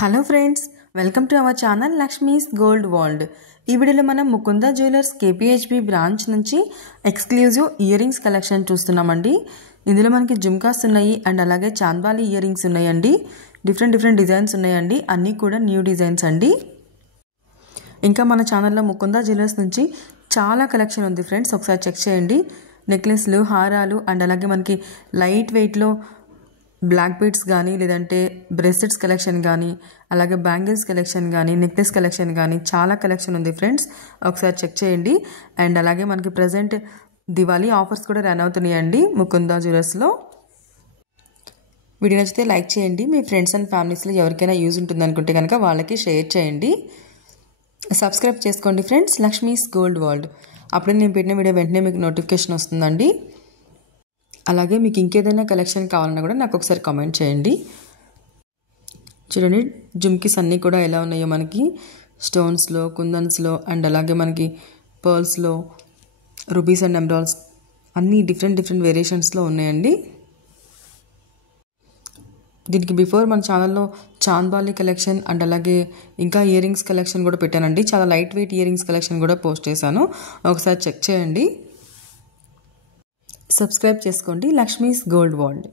Hello friends, welcome to our channel Lakshmi's gold world. ఈ వీడియోలో మనం ముకుంద జ్యువెలర్స్ కేపీహెచ్బి బ్రాంచ్ నుంచి ఎక్స్క్లూజివ్ ఇయర్ రింగ్స్ కలెక్షన్ చూస్తున్నామండి. ఇందులో మనకి జుమ్కాస్ ఉన్నాయి అండ్ అలాగే చాంద్బాలి ఇయర్ రింగ్స్ ఉన్నాయండి. డిఫరెంట్ డిజైన్స్ ఉన్నాయండి. అన్నీ కూడా న్యూ డిజైన్స్ అండి. ఇంకా మన ఛానల్లో ముకుంద జ్యువెలర్స్ నుంచి చాలా కలెక్షన్ ఉంది ఫ్రెండ్స్, ఒకసారి చెక్ చేయండి. నెక్లెస్లు, హారాలు అండ్ అలాగే మనకి లైట్ వెయిట్లో బ్లాక్ బీడ్స్ కానీ లేదంటే బ్రెస్లెట్స్ కలెక్షన్ కానీ అలాగే బ్యాంగిల్స్ కలెక్షన్ కానీ నెక్లెస్ కలెక్షన్ కానీ చాలా కలెక్షన్ ఉంది ఫ్రెండ్స్, ఒకసారి చెక్ చేయండి. అండ్ అలాగే మనకి ప్రజెంట్ దివాళీ ఆఫర్స్ కూడా రన్ అవుతున్నాయండి ముకుంద జ్యువెలర్స్లో. వీడియో నచ్చితే లైక్ చేయండి. మీ ఫ్రెండ్స్ అండ్ ఫ్యామిలీస్లో ఎవరికైనా యూజ్ ఉంటుంది అనుకుంటే కనుక వాళ్ళకి షేర్ చేయండి. సబ్స్క్రైబ్ చేసుకోండి ఫ్రెండ్స్, లక్ష్మీస్ గోల్డ్ వరల్డ్. అప్పుడే నేను పెట్టిన వీడియో వెంటనే మీకు నోటిఫికేషన్ వస్తుందండి. అలాగే మీకు ఇంకేదైనా కలెక్షన్ కావాలన్నా కూడా నాకు ఒకసారి కామెంట్ చేయండి. చూడండి జుమ్కీస్ అన్నీ కూడా ఎలా ఉన్నాయో మనకి స్టోన్స్లో, కుందన్స్లో అండ్ అలాగే మనకి పర్ల్స్లో, రూబీస్ అండ్ ఎమరాల్డ్స్ అన్నీ డిఫరెంట్ వేరియేషన్స్లో ఉన్నాయండి. దీనికి బిఫోర్ మన ఛానల్లో చాంద్బాలి కలెక్షన్ అండ్ అలాగే ఇంకా ఇయర్ రింగ్స్ కలెక్షన్ కూడా పెట్టానండి. చాలా light weight ear rings collection కూడా పోస్ట్ చేశాను, ఒకసారి చెక్ చేయండి. సబ్స్క్రైబ్ చేసుకోండి లక్ష్మీస్ గోల్డ్ వరల్డ్.